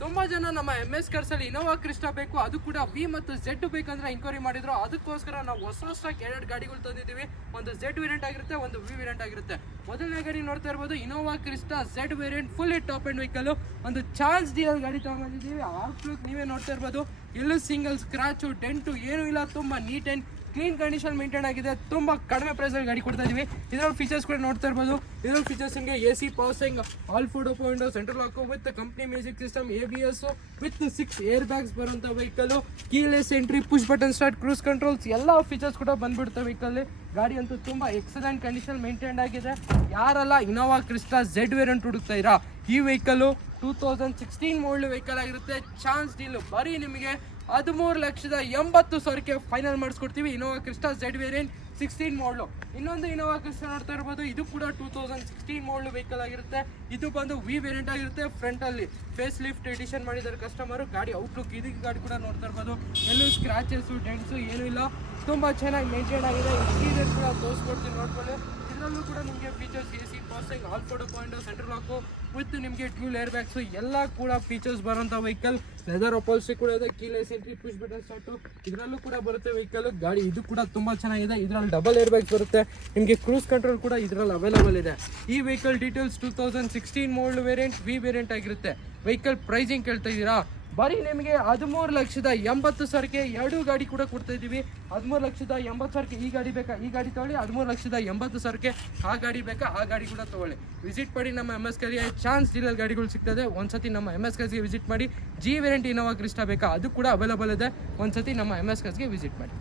ತುಂಬಾ ಜನ ನಮ್ಮ MS ಕಾರ್ಸ್ ಅಲ್ಲಿ ಇನೋವಾ ಕ್ರಿಸ್ಟಾ ಬೇಕು, ಅದು ಕೂಡ ವಿ ಮತ್ತು Z ಬೇಕಂದ್ರೆ ಇನ್ಕ್ವೈರಿ ಮಾಡಿದ್ರು. ಅದಕ್ಕೋಸ್ಕರ ನಾವು ಹೊಸದಾಗಿ ಎರಡು ಗಾಡಿಗಳು ತಂದಿದ್ದೀವಿ. ಒಂದು Z ವೇರಿಯಂಟ್ ಆಗಿರುತ್ತೆ, ಒಂದು ವಿ ವೇರಿಯಂಟ್ ಆಗಿರುತ್ತೆ. ಮೊದಲನೇ ಗಾಡಿ ನೋಡ್ತಾ ಇರ್ಬೋದು, Innova Crysta Z variant, fully top and vehicle. ಒಂದು ಚಾರ್ಜ್ ಡೀಲ್ ಗಾಡಿ ತಗೊಂಡಿದ್ದೀವಿ. ಔಟ್ಲುಕ್ ನೀವೇ ನೋಡ್ತಾ ಇರ್ಬೋದು, ಎಲ್ಲೂ ಸಿಂಗಲ್ ಸ್ಕ್ರಾಚು ಡೆಂಟು ಏನೂ ಇಲ್ಲ, ತುಂಬಾ neat and clean condition maintain ಆಗಿದೆ. ತುಂಬ ಕಡಿಮೆ ಪ್ರೈಸಲ್ಲಿ ಗಾಡಿ ಕೊಡ್ತಾ ಇದೀವಿ. ಇದರಲ್ಲಿ ಫೀಚರ್ಸ್ ಕೂಡ ನೋಡ್ತಾ ಇರ್ಬೋದು. ಇದರಲ್ಲಿ ಫೀಚರ್ಸ್ ನಿಮಗೆ AC ಪಾಸಿಂಗ್, ಆಲ್ ಫುಡ್ window, central lock with company music system, ABS with 6 air bags ಬರುವಂಥ vehicle, keyless entry, push button start, cruise controls ಎಲ್ಲ ಫೀಚರ್ಸ್ ಕೂಡ ಬಂದ್ಬಿಡ್ತವೆ ವೆಹಿಕಲ್. ಗಾಡಿ ಅಂತೂ ತುಂಬ ಎಕ್ಸಲೆಂಟ್ ಕಂಡೀಷನ್ ಮೇಂಟೈನ್ ಆಗಿದೆ. ಯಾರೆಲ್ಲ ಇನೋವಾ ಕ್ರಿಸ್ಟಾ Z ವೇರಿಯಂಟ್ ಹುಡುಕ್ತಾ ಇರಾ, ಈ ವೆಹಿಕಲ್ 2016 ಮಾಡಲ್ ವೆಹಿಕಲ್ ಆಗಿರುತ್ತೆ. ಚಾನ್ಸ್ ಡೀಲ್ ಬರೀ ನಿಮಗೆ 13,80,000 ಫೈನಲ್ ಮಾಡಿಸ್ಕೊಡ್ತೀವಿ. Innova Crysta Z variant 16 model. ಇನ್ನೊಂದು ಇನೋವಾ ಕ್ರಿಸ್ಟಾ ನೋಡ್ತಾ ಇರ್ಬೋದು, ಇದು ಕೂಡ 2016 ಮಾಡಲ್ ವೆಹಿಕಲ್ ಆಗಿರುತ್ತೆ. ಇದು ಬಂದು ವಿ ವೇರಿಯಂಟ್ ಆಗಿರುತ್ತೆ. ಫ್ರಂಟ್ ಅಲ್ಲಿ ಫೇಸ್ ಲಿಫ್ಟ್ ಎಡಿಷನ್ ಮಾಡಿದ್ದಾರೆ ಕಸ್ಟಮರು. ಗಾಡಿ ಔಟ್ಲುಕ್, ಇದಕ್ಕೆ ಗಾಡಿ ಕೂಡ ನೋಡ್ತಾ ಇರ್ಬೋದು, ಎಲ್ಲೂ ಸ್ಕ್ರಾಚಸ್ಸು ಡೆಂಟ್ಸು ಏನೂ ಇಲ್ಲ, ತುಂಬ ಚೆನ್ನಾಗಿ ಮೇಂಟೈನ್ ಆಗಿದೆ. ಇಂಟೀರಿಯರ್ ಕೂಡ ತೋರಿಸ್ಕೊಡ್ತೀನಿ ನೋಡ್ಕೊಳ್ಳಿ. ಇದರಲ್ಲೂ ಕೂಡ ನಿಮಗೆ features AC passing, all photo point, central lock with ನಿಮಗೆ ಟ್ಯೂಲ್ ಏರ್ ಬ್ಯಾಗ್ಸು ಎಲ್ಲ ಕೂಡ ಫೀಚರ್ಸ್ ಬರೋಂಥ ವೆಹಿಕಲ್. ಲೆದರ್ ಅಪಾಲ್ಸ್ಟ್ರಿ ಕೂಡ ಇದೆ, keyless entry, push button start ಇದರಲ್ಲೂ ಕೂಡ ಬರುತ್ತೆ ವೆಹಿಕಲ್. ಗಾಡಿ ಇದು ಕೂಡ ತುಂಬ ಚೆನ್ನಾಗಿದೆ. ಇದರಲ್ಲಿ ಡಬಲ್ ಏರ್ ಬ್ಯಾಗ್ಸ್ ಬರುತ್ತೆ. ನಿಮಗೆ ಕ್ರೂಸ್ ಕಂಟ್ರೋಲ್ ಕೂಡ ಇದರಲ್ಲಿ ಅವೈಲೇಬಲ್ ಇದೆ. ಈ ವೆಹಿಕಲ್ ಡೀಟೇಲ್ಸ್ 2016 ಮಾಡಲ್ ವೇರಿಯಂಟ್, ವಿ ವೇರಿಯಂಟ್ ಆಗಿರುತ್ತೆ. ವೆಹಿಕಲ್ ಪ್ರೈಸಿಂಗ್ ಕೇಳ್ತಾ ಇದ್ದೀರಾ, ಬರೀ ನಿಮಗೆ 13,80,000 ಎರಡು ಗಾಡಿ ಕೂಡ ಕೊಡ್ತಾ ಇದ್ದೀವಿ. 13,80,000 ಈ ಗಾಡಿ ಬೇಕಾ, ಈ ಗಾಡಿ ತೊಗೊಳ್ಳಿ. 13,80,000 ಆ ಗಾಡಿ ಬೇಕಾ, ಆ ಗಾಡಿ ಕೂಡ ತೊಗೊಳ್ಳಿ. ವಿಸಿಟ್ ಮಾಡಿ ನಮ್ಮ MS ಕಾರ್ಸ್ಗೆ. ಚಾನ್ಸ್ ಡೀಲರ್ ಗಾಡಿಗಳು ಸಿಗ್ತದೆ. ಒಂದ್ಸತಿ ನಮ್ಮ MS ಕಾರ್ಸ್ಗೆ ವಿಸಿಟ್ ಮಾಡಿ. G ವೇರಿಯಂಟ್ ಇನೋವಾ ಕ್ರಿಸ್ಟಾ ಬೇಕಾ, ಅದು ಕೂಡ ಅವೈಲೇಬಲ್ ಇದೆ. ಒಂದ್ಸತಿ ನಮ್ಮ MS ಕಾರ್ಸ್ಗೆ ವಿಸಿಟ್ ಮಾಡಿ.